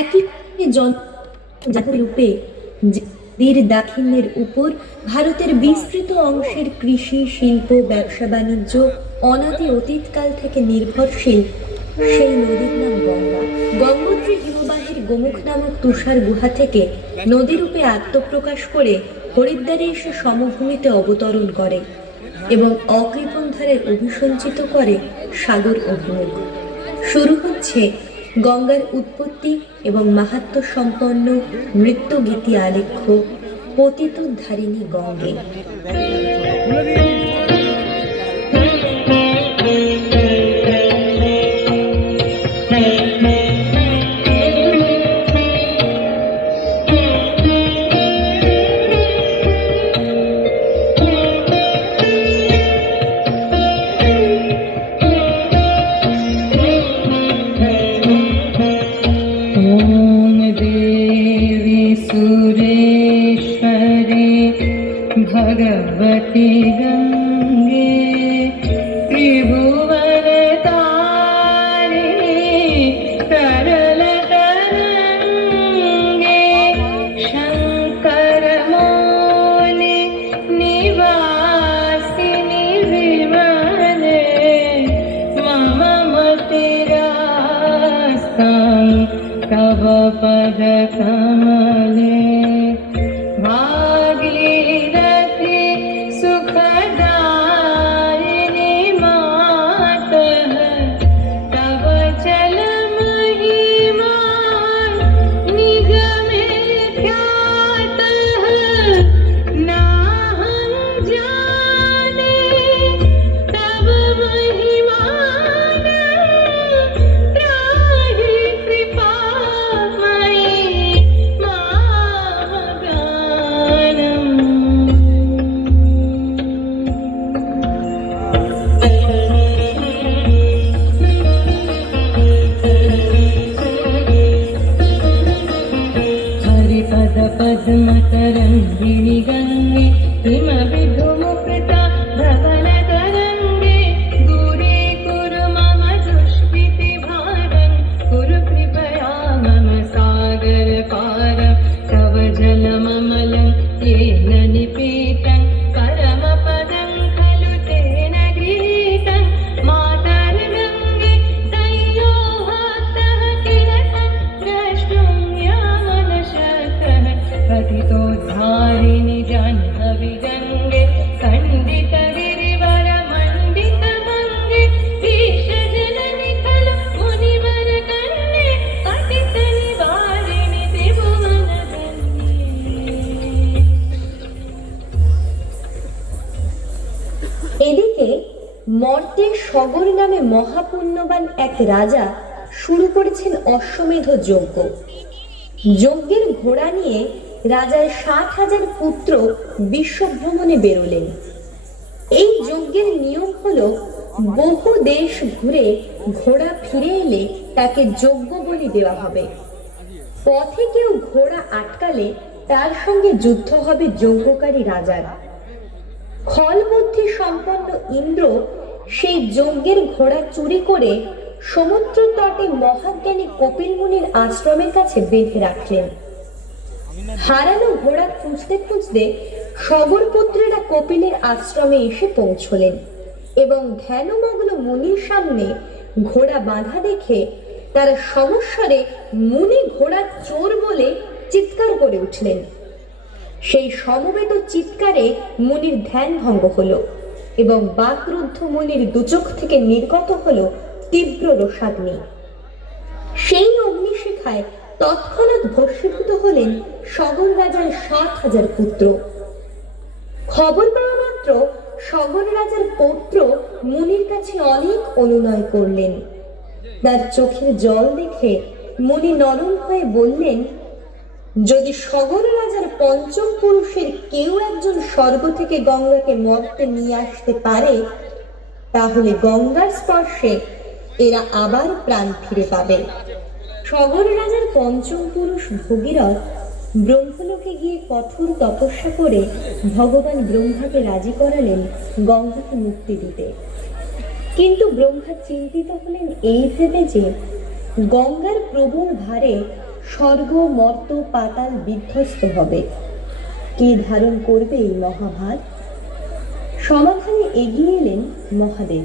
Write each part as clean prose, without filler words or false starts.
একই রূপে দাক্ষিণ্যের উপর ভারতের বিস্তৃত অংশের কৃষি, শিল্প, ব্যবসা বাণিজ্য অনাদি অতীতকাল থেকে নির্ভরশীল সেই নদীর নাম গঙ্গা। গঙ্গোত্রী হিমবাহের গোমুখ নামক তুষার গুহা থেকে নদীরূপে আত্মপ্রকাশ করে হরিদ্বারে এসে সমভূমিতে অবতরণ করে এবং অকৃপণ ধারায় অভিসঞ্চিত করে সাগর অভিমুখ। শুরু হচ্ছে গঙ্গার উৎপত্তি এবং মাহাত্ম্য সম্পন্ন নৃত্যগীতি আলেখ্য পতিতোদ্ধারিণী গঙ্গে। भगवती गंगे त्रिभुवन तारिणी तरल तरंगे शंकर मौनि निवासिनी विमले मम मतिरास्तं तव पद कमले पद्मतरङ्गिणि गङ्गे हिमविधुमुक्ता धवल तरङ्गे दूरे कुरु मम दुष्कृतिभारं कुरु कृपया मम सागर पारं तव जलममलं येन निपीतं परमपदं खलु तेन गृहीतं मातर्गङ्गे तयोः किरतं द्रष्टुं यामनशक्तः पतितोद्धारिणि जाह्नवी गङ्गे खण्डित गिरिवर मण्डित भङ्गे ईशजननि खलु मुनिवर कन्ये पतित निवारिणि त्रिभुवन धन्ये। এদিকে মর্তে সগর নামে মহাপুণ্যবান এক রাজা শুরু করেছেন অশ্বমেধ যজ্ঞ। যজ্ঞের ঘোড়া নিয়ে রাজার 60,000 পুত্র বিশ্বভ্রমণে বেরোলেন। এই যজ্ঞের নিয়ম হলো বহু দেশ ঘুরে ঘোড়া ফিরে এলে তাকে যজ্ঞ বলি দেওয়া হবে। পথে কেউ ঘোড়া আটকালে তার সঙ্গে যুদ্ধ হবে যজ্ঞকারী রাজার। খল বুদ্ধি সম্পন্ন ইন্দ্র সেই যজ্ঞের ঘোড়া চুরি করে সমুদ্র তটে মহাজ্ঞানী কপিল মুনির আশ্রমের কাছে বেঁধে রাখলেন। হারানো ঘোড়া খুঁজতে খুঁজতে সগরপুত্রেরা কপিলের আশ্রমে এসে পৌঁছলেন এবং ধ্যানমগ্ন মুনির সামনে ঘোড়া বাঁধা দেখে তারা সমস্বরে মুনি ঘোড়া চোর বলে চিৎকার করে উঠলেন। সেই সমবেত চিৎকারে মুনির ধ্যান ভঙ্গ হলো এবং বাকরুদ্ধ মুনির দুচোখ থেকে নির্গত হলো তীব্র রোষাগ্নি। সেই অগ্নিশিখায় তৎক্ষণাৎ ভস্মীভূত হলেন সগর রাজার 60,000 পুত্র। খবর পাওয়া মাত্র সগর রাজার পৌত্র মুনির কাছে অনেক অনুনয় করলেন। তার চোখের জল দেখে মুনি নরম হয়ে বললেন, যদি সগর রাজার পঞ্চম পুরুষের কেউ একজন স্বর্গ থেকে গঙ্গাকে মর্তে নিয়ে আসতে পারে তাহলে গঙ্গার স্পর্শে এরা আবার প্রাণ ফিরে পাবে। সগর রাজার পঞ্চম পুরুষ ভগীরথ ব্রহ্মলোকে গিয়ে কঠোর তপস্যা করে ভগবান ব্রহ্মাকে রাজি করালেন গঙ্গাকে মুক্তি দিতে। কিন্তু ব্রহ্মা চিন্তিত হলেন এই ভেবে যে গঙ্গার প্রবল ভারে স্বর্গ মর্ত পাতাল বিধ্বস্ত হবে। কে ধারণ করবে এই মহাভার? সমাধানে এগিয়ে এলেন মহাদেব।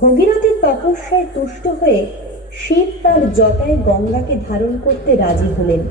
ভগীরথের তপস্যায় তুষ্ট হয়ে শিব তার জটায় গঙ্গাকে ধারণ করতে রাজি হলেন।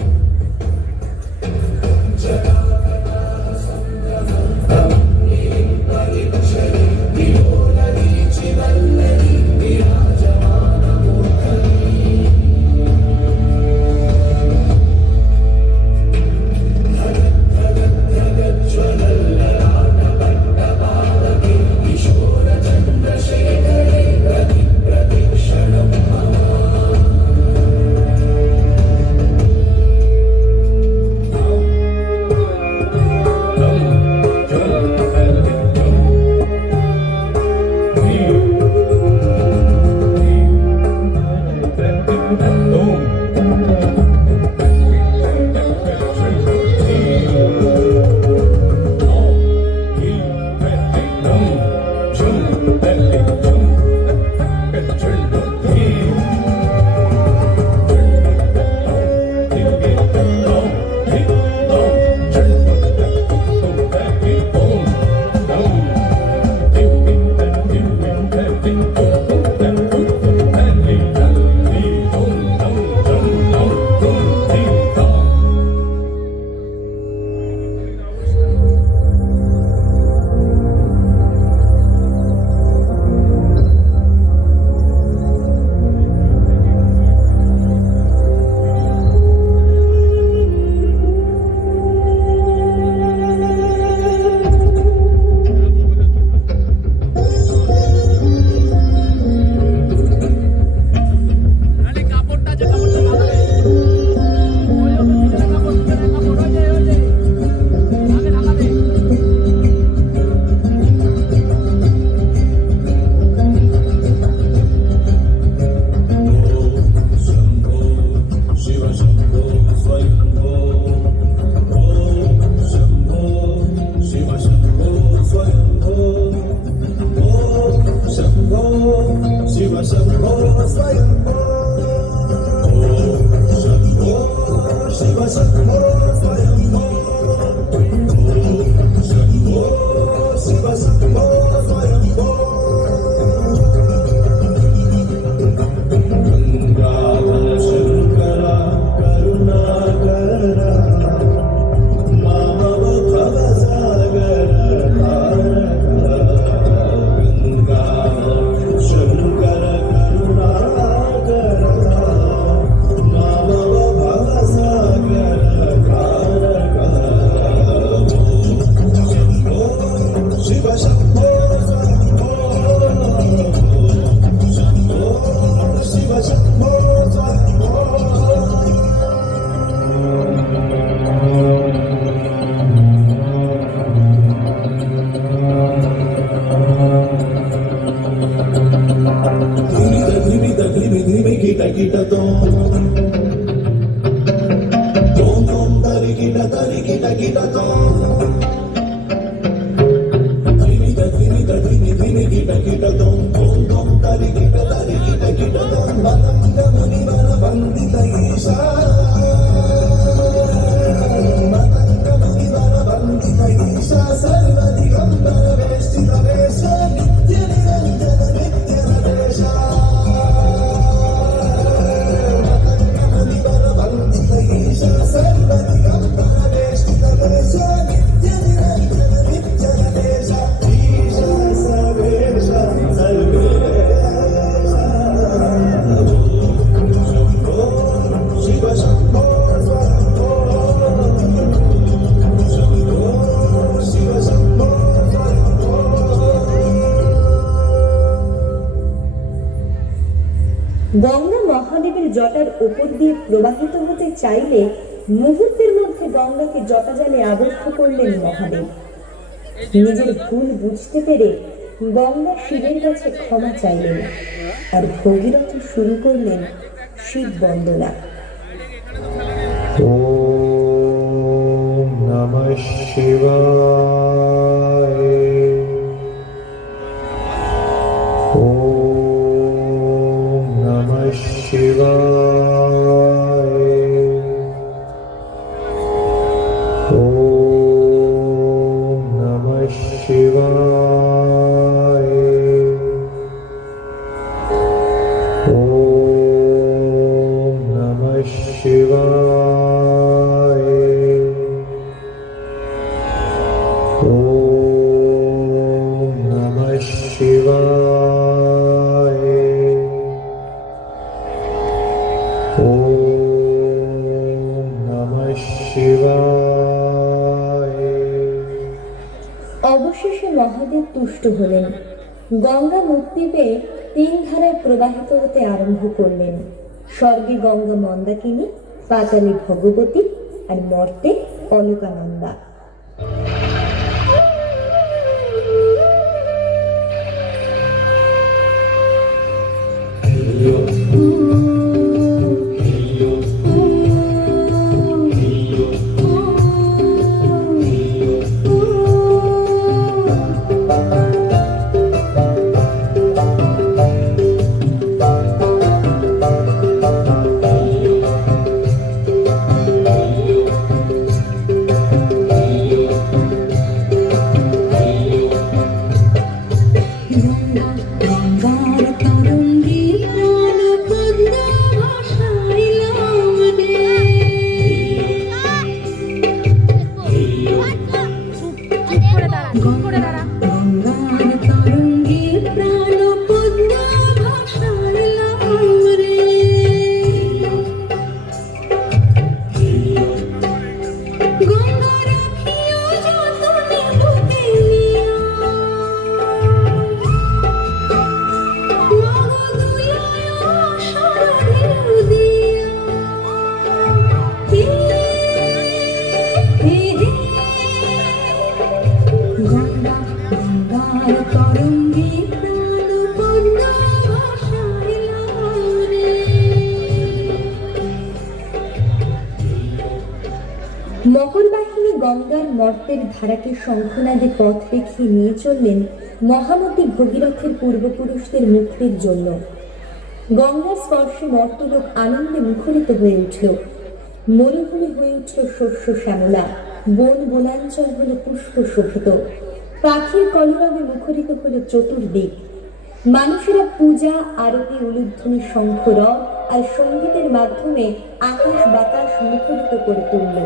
গঙ্গা মহাদেবের জটার উপর দিয়ে প্রবাহিত হতে চাইলে মুহূর্তের মধ্যে গঙ্গাকে জটাজালে আবদ্ধ করলেন মহাদেব। নিজের ভুল বুঝতে পেরে গঙ্গা শিবের কাছে ক্ষমা চাইলেন আর ভগীরথ শুরু করলেন শিব বন্দনা। ওম নমঃ শিবায়। ওম নমঃ শিবায়। ওম নমঃ শিবায়। ওম নমঃ শিবায়। ওম নমঃ শিবায়। ওম নমঃ শিবায়। অবশেষে মহাদেব তুষ্ট হলেন। গঙ্গা মুক্তি পেয়ে 3 ধারায় প্রবাহিত হতে আরম্ভ করলেন। স্বর্গে গঙ্গা মন্দাকিনী, পাতালে ভগবতী আর মর্তে অলকানন্দা। মকরবাহিনী গঙ্গার মর্তের ধারাকে শঙ্খনাদে পথ দেখিয়ে নিয়ে চললেন মহামতি ভগীরথের পূর্বপুরুষদের মুক্তির জন্য। গঙ্গার স্পর্শে মর্তলোক আনন্দে মুখরিত হয়ে উঠল। মরুভূমি হয়ে উঠল শস্য শ্যামলা, বন বনাঞ্চল হল পুষ্প শোভিত, পাখির কলরবে মুখরিত হল চতুর্দিক। মানুষেরা পূজা, আরতি, উলুধ্বনি, শঙ্খরব আর সঙ্গীতের মাধ্যমে আকাশ বাতাস মুখরিত করে তুলল।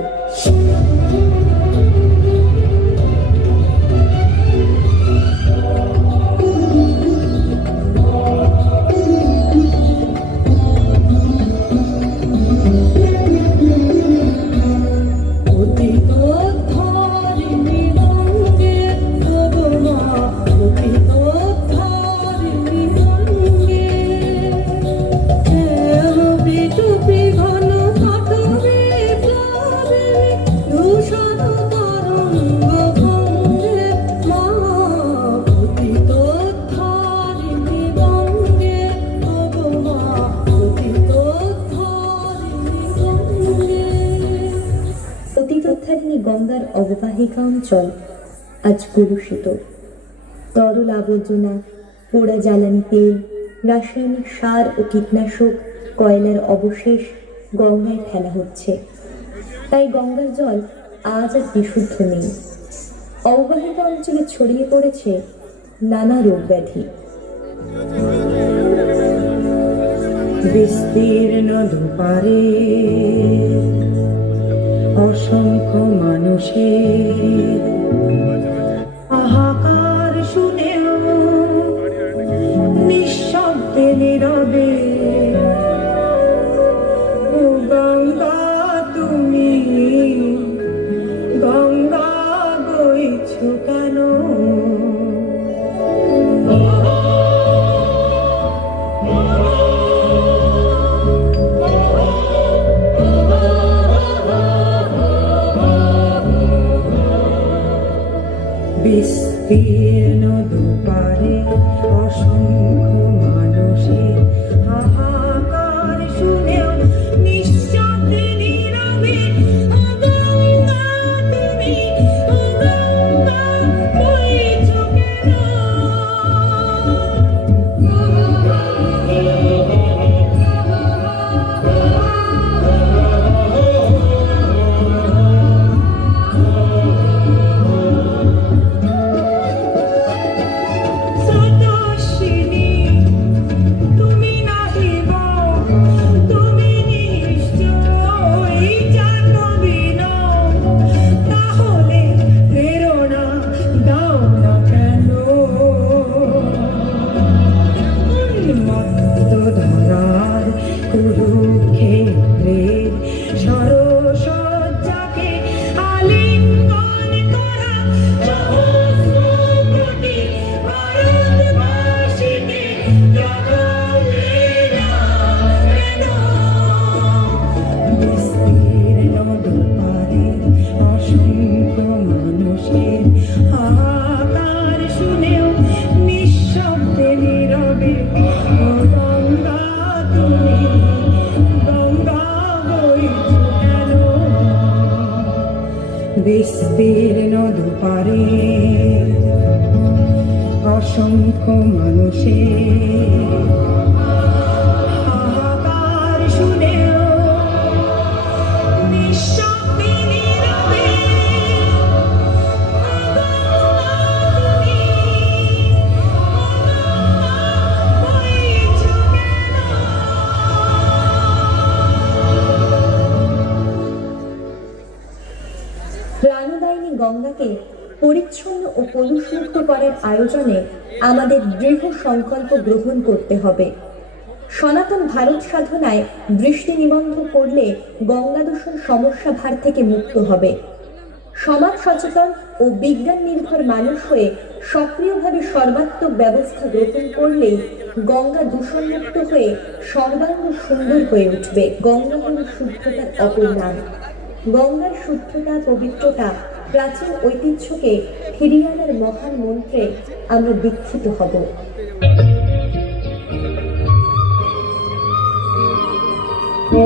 গঙ্গার অববাহিকা অঞ্চল আজ কলুষিত। তরল আবর্জনা, পোড়া জ্বালানি তেল, রাসায়নিক সার ও কীটনাশক, কয়লার অবশেষ গঙ্গায় ফেলা হচ্ছে। তাই গঙ্গার জল আজ আর বিশুদ্ধ নেই। অববাহিকা অঞ্চলে ছড়িয়ে পড়েছে নানা রোগ ব্যাধি। বিস্তীর্ণ দুপারে অসংখ্য মানুষের হাহাকার শুনেও নিঃশব্দে নীরবে ও গঙ্গা তুমি গঙ্গা বইছ কেন? বিস্তীর্ণ দুপারে অসংখ্য মানুষের হাহাকার শুনেও নিঃশব্দে নীরবে ও গঙ্গা তুমি, ও গঙ্গা বইছ কেন? স্রোতস্বিনী তুমি নাহিব, তুমি নিশ্চয়ই জাহ্নবী নও, তাহলে প্রেরণা দাও না কেন? উন্মত্ত ধারার কুরুক্ষেত্রের সরসজ্জাকে আলিঙ্গন করা সহস্র কোটি ভারতবাসীকে জাগালে না কেন? বিস্তীর্ণ দুপারে অসংখ্য মানুষের হাহাকার শুনেও নিঃশব্দে নীরবে ও গঙ্গা তুমি, গঙ্গা বইছ কেন? বিস্তীর্ণ দুপারে অসংখ্য মানুষের হাহাকার শুনেও নিঃশব্দে নীরবে ও গঙ্গা তুমি, ও গঙ্গা বইছ কেন? প্রাণদায়িনী গঙ্গাকে পরিচ্ছন্ন ও কলুষমুক্ত করার আয়োজনে আমাদের দৃঢ় সংকল্প গ্রহণ করতে হবে। সনাতন ভারত সাধনায় দৃষ্টি নিবন্ধ করলে গঙ্গা দূষণ সমস্যা ভার থেকে মুক্ত হবে। সমাজ সচেতন ও বিজ্ঞান নির্ভর মানুষ হয়ে সক্রিয়ভাবে সর্বাত্মক ব্যবস্থা গ্রহণ করলেই গঙ্গা দূষণমুক্ত হয়ে সর্বাঙ্গ সুন্দর হয়ে উঠবে। গঙ্গা হল শুদ্ধতার অপর নাম। গঙ্গার শুদ্ধতা, পবিত্রতা, প্রাচীন ঐতিহ্যকে ফিরিয়ে আনার মহান মন্ত্রে আমরা দীক্ষিত হব। ও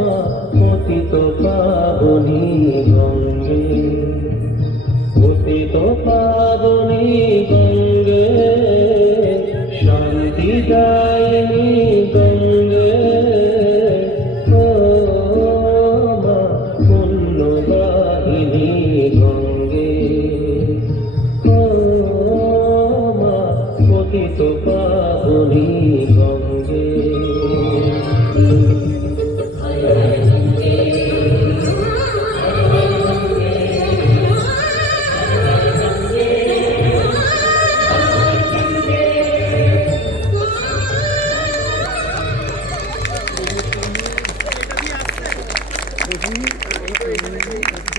মা পতিত পাবনী গঙ্গে, পতিত পাবনী